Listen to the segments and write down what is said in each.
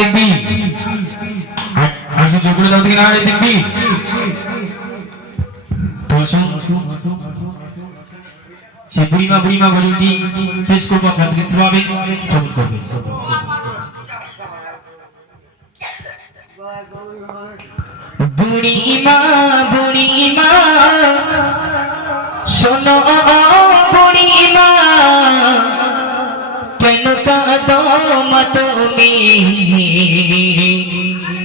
দেখবি আর চোখগুলো দাও দিকে না দেখবি তো সে বুড়িমা বলিটি পেশ করবো আপনাদের কিভাবে শ্রবণ করবে। বুড়িমা শোনো বুড়িমা কেন কাঁদো মা তুমি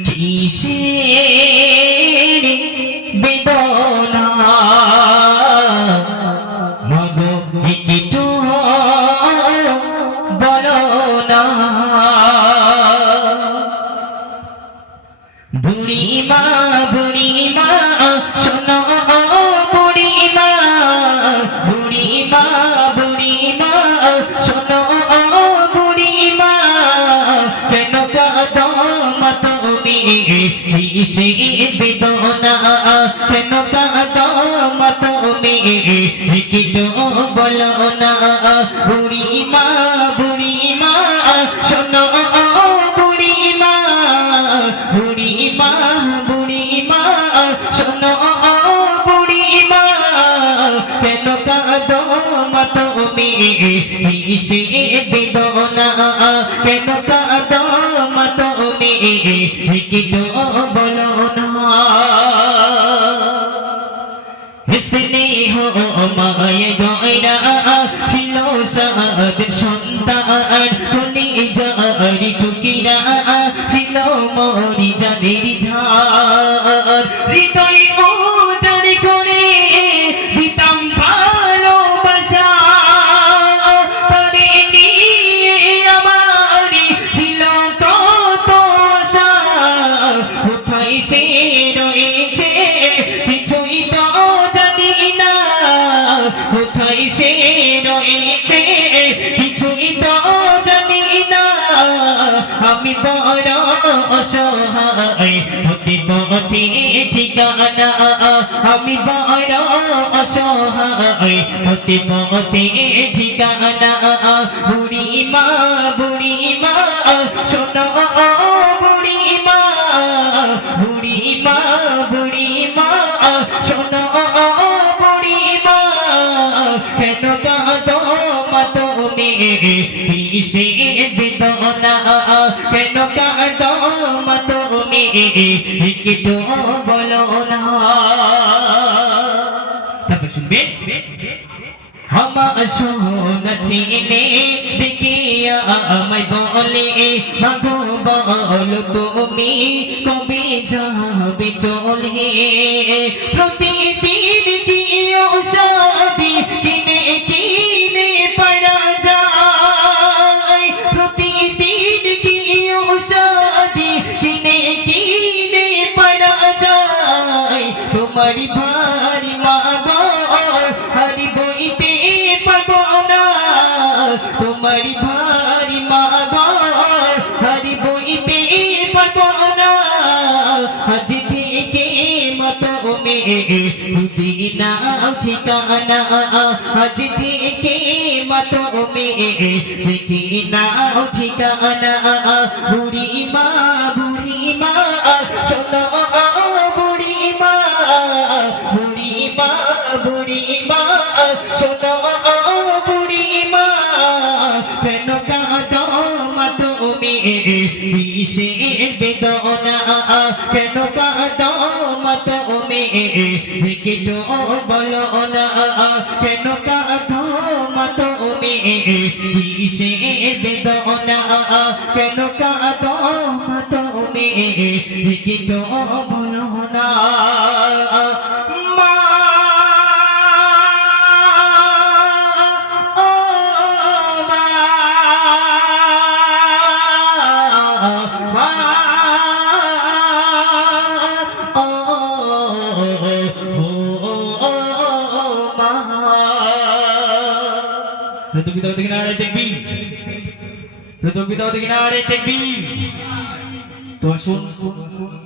কিসের বেদনা মগো একটু বলো না। বুড়িমা শোনো বুড়িমা শোনো বুড়িমা কেন কাঁদো মা তুমি কিসের বেদনা কেন কাঁদো মা তুমি একটু বলো না। বুড়িমা শোনো বুড়িমা শোনো বুড়িমা কেন কাঁদো মা তুমি কিসের বেদনা কেন কাঁদো মা তুমি একটু বলো না। স্নেহ মায় গয়রা ছিল সাদ সন্তান কলিজার টুকিরা ছিল মরি জানের ঝার হৃদয় উজাড় করে দিতাম ভালোবাসা তারে নিয়ে আমার ছিল কত আশা কোথায় সে রয়েছে কিছুই তো জানি না কোথায় সে রয়েছে কিছুই তো জানি না। আমি বড় অসহায় হতে পথে ঠিকানা আমি বড় অসহায় হতে পথে ঠিকানা। বুড়িমা শোনো বুড়িমা শোনো বুড়িমা কেন কাঁদো মা তুমি কিসের বেদনা কেন কাঁদো মা তুমি একটু বলো না। তারপর শুনবে আমার সোনা ছেলে দেখিয়া আমায় বলে মাগো বলো তুমি কবে যাবে চলে প্রতিদিন কি ঔষধি কিনে পারা যায় প্রতিদিন কি ঔষধি কিনে পারা যায় তোমারি ভারি মাগো হারি বইতে পারবো না তোমারি ভারি মাগো হারি বইতে পারবো না। আজ থেকে মতো বুঝি না ঠিকানা আজ থেকে মতো দেখি না ঠিকানা। বুড়িমা শোনো বুড়িমা শোনো বুড়িমা কেন কাঁদো মা তুমি কিসের বেদনা কেন কাঁদো মা তুমি একটু বলো না। কেন কাঁদো মা তুমি কিসের বেদনা কেন কাঁদো মা তুমি একটু বলো না। Rutubitaw tingin na tekbir. Rutubitaw tingin na tekbir. Tuasun.